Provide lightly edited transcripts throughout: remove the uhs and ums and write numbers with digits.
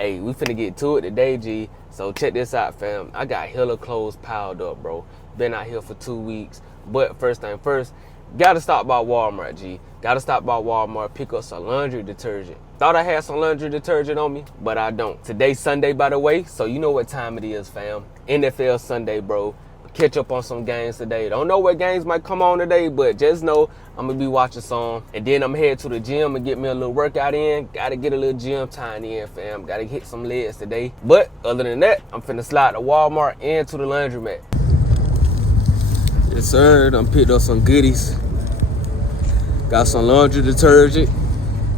Hey, we finna get to it today, G. So check this out, fam. I got hella clothes piled up, bro. Been out here for 2 weeks. But first thing first, gotta stop by Walmart, G. Gotta stop by Walmart, pick up some laundry detergent. Thought I had some laundry detergent on me, but I don't. Today's Sunday, by the way, so you know what time it is, fam. NFL Sunday, bro. Catch up on some games today. Don't know what games might come on today, but just know I'm gonna be watching some. And then I'm head to the gym and get me a little workout in. Gotta get a little gym time in, fam. Gotta hit some legs today. But other than that, I'm finna slide to Walmart and to the laundromat. Yes, sir. Done picked up some goodies. Got some laundry detergent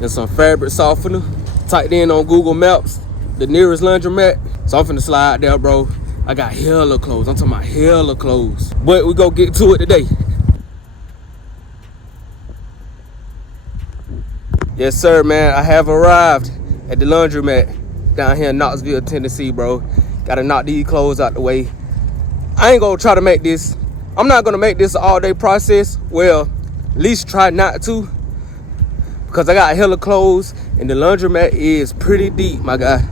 and some fabric softener. Typed in on Google Maps the nearest laundromat. So I'm finna slide there, bro. I got hella clothes. I'm talking about hella clothes. But we go get to it today. Yes, sir, man. I have arrived at the laundromat down here in Knoxville, Tennessee, bro. Gotta knock these clothes out the way. I ain't gonna try to make this. I'm not gonna make this an all-day process. Well, at least try not to. Because I got hella clothes and the laundromat is pretty deep, my guy.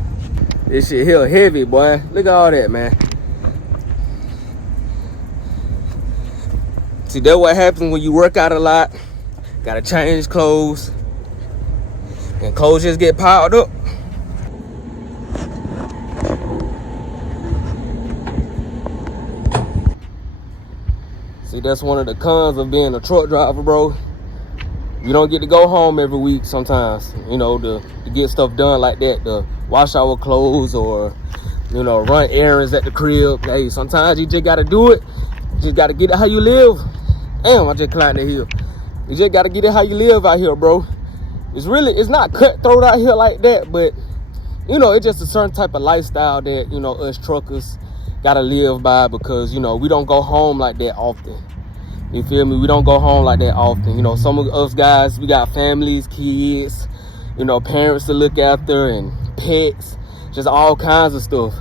This shit here heavy, boy. Look at all that, man. See, that's what happens when you work out a lot. Gotta change clothes. And clothes just get piled up. See, that's one of the cons of being a truck driver, bro. You don't get to go home every week sometimes, you know, to get stuff done like that, to wash our clothes or, you know, run errands at the crib. Hey, sometimes you just gotta do it. You just gotta get it how you live. Damn, I just climbed the hill. You just gotta get it how you live out here, bro. It's not cutthroat out here like that, but, you know, it's just a certain type of lifestyle that, you know, us truckers gotta live by because, you know, we don't go home like that often. You feel me? We don't go home like that often. You know, some of us guys, we got families, kids, you know, parents to look after and pets, just all kinds of stuff.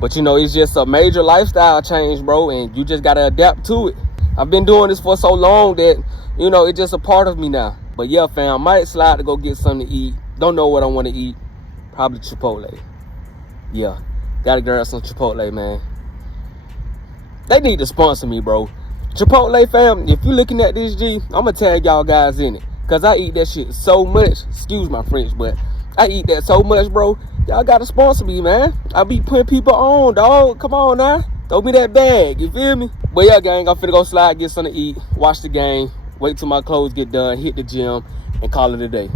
But, you know, it's just a major lifestyle change, bro, and you just got to adapt to it. I've been doing this for so long that, you know, it's just a part of me now. But, yeah, fam, I might slide to go get something to eat. Don't know what I want to eat. Probably Chipotle. Yeah, got to grab some Chipotle, man. They need to sponsor me, bro. Chipotle, fam, if you're looking at this, G, I'm going to tag y'all guys in it. Because I eat that shit so much. Excuse my French, but I eat that so much, bro. Y'all got to sponsor me, man. I be putting people on, dog. Come on now. Throw me that bag, you feel me? But yeah, gang, I'm finna go slide, get something to eat, watch the game, wait till my clothes get done, hit the gym, and call it a day.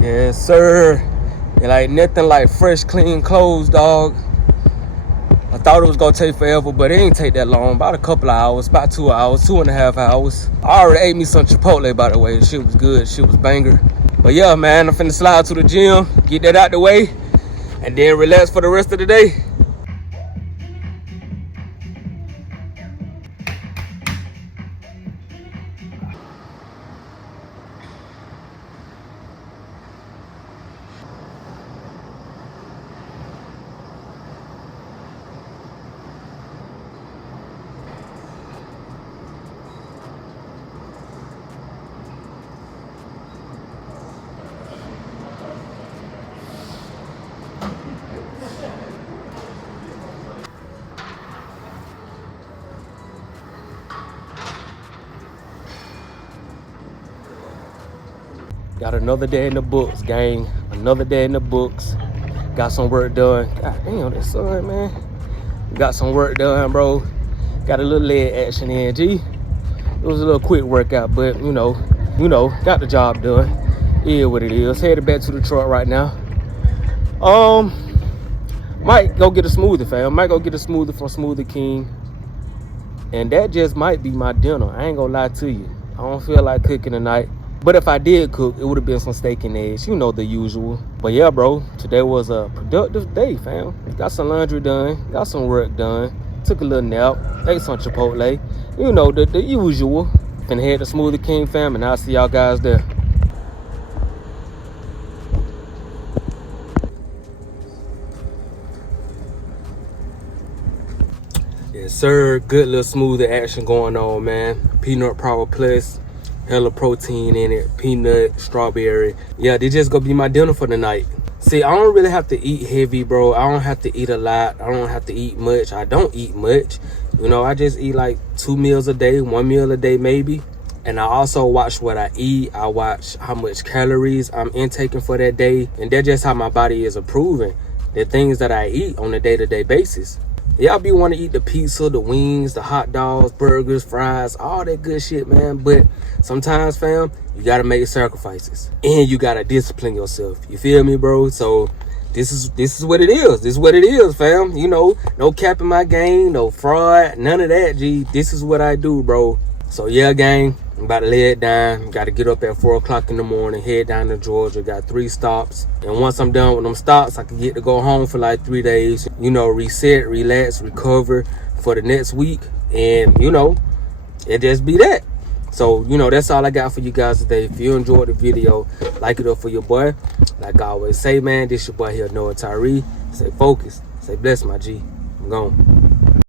Yes, sir. And like nothing like fresh, clean clothes, dog. I thought it was gonna take forever, but it ain't take that long. About a couple of hours, about 2 hours, 2.5 hours. I already ate me some Chipotle, by the way. The shit was good, shit was banger. But yeah, man, I'm finna slide to the gym, get that out the way, and then relax for the rest of the day. Got another day in the books, gang. Another day in the books. Got some work done. God damn, that sun, man. Got some work done, bro. Got a little leg action in, G. It was a little quick workout, but you know, got the job done. Yeah, what it is. Headed back to the truck right now. Might go get a smoothie, fam. Might go get a smoothie from Smoothie King. And that just might be my dinner. I ain't gonna lie to you. I don't feel like cooking tonight. But if I did cook, it would have been some steak and eggs. You know, the usual. But yeah, bro, today was a productive day, fam. Got some laundry done. Got some work done. Took a little nap. Ate some Chipotle. You know, the usual. Finna head to Smoothie King, fam, and I'll see y'all guys there. Yes, sir. Good little smoothie action going on, man. Peanut Power Plus. hella protein in it, peanut, strawberry. Yeah, this just gonna be my dinner for the night. See, I don't really have to eat heavy, bro. I don't have to eat a lot. I don't have to eat much. I don't eat much. You know, I just eat like 2 meals a day, 1 meal a day maybe. And I also watch what I eat. I watch how much calories I'm intaking for that day. And that's just how my body is approving the things that I eat on a day-to-day basis. Y'all be want to eat the pizza, the wings, the hot dogs, burgers, fries, all that good shit, man. But sometimes, fam, you got to make sacrifices. And you got to discipline yourself. You feel me, bro? So this is what it is. This is what it is, fam. You know, no cap in my game, no fraud, none of that, G. This is what I do, bro. So yeah, gang, I'm about to lay it down. Got to get up at 4 o'clock in the morning, head down to Georgia. Got 3 stops. And once I'm done with them stops, I can get to go home for like 3 days. You know, reset, relax, recover for the next week. And, you know, it just be that. So, you know, that's all I got for you guys today. If you enjoyed the video, like it up for your boy. Like I always say, man, this your boy here, Noah Tyree. Stay focused. Stay blessed, my G. I'm gone.